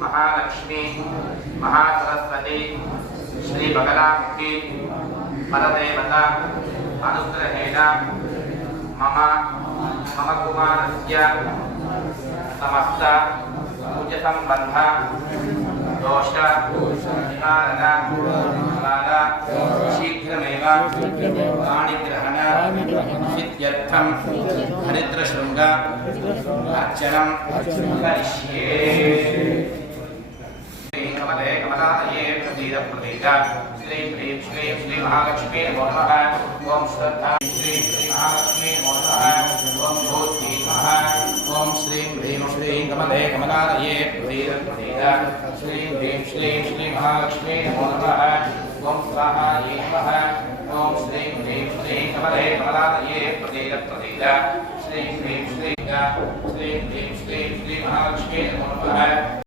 महालक्ष्मी महासरस्वती श्री बगलामुखी परदेवता अनुग्रहेण मम कुमारस्य समस्त पूज्यसम्बन्ध दोष निवारण शीघ्रमेव पाणिग्रहण सिद्ध्यर्थं हरिद्रशृङ्ग अर्चनं करिष्ये। कमले कमलालये प्रसीद प्रसीद श्री ह्रीं श्रीं श्री महालक्ष्मी नमो नमः। ओम श्रद्धा श्री श्री महालक्ष्मी नमो नमः। ओम भूति नमः। ओम श्रीं ह्रीं श्रीं कमले कमलालये प्रसीद प्रसीद श्री ह्रीं श्रीं श्री महालक्ष्मी नमो नमः। ओम स्वाहा नमः। ओम श्रीं ह्रीं श्रीं कमले कमलालये प्रसीद प्रसीद श्री ह्रीं श्रीं श्री ह्रीं श्रीं श्री महालक्ष्मी नमो नमः।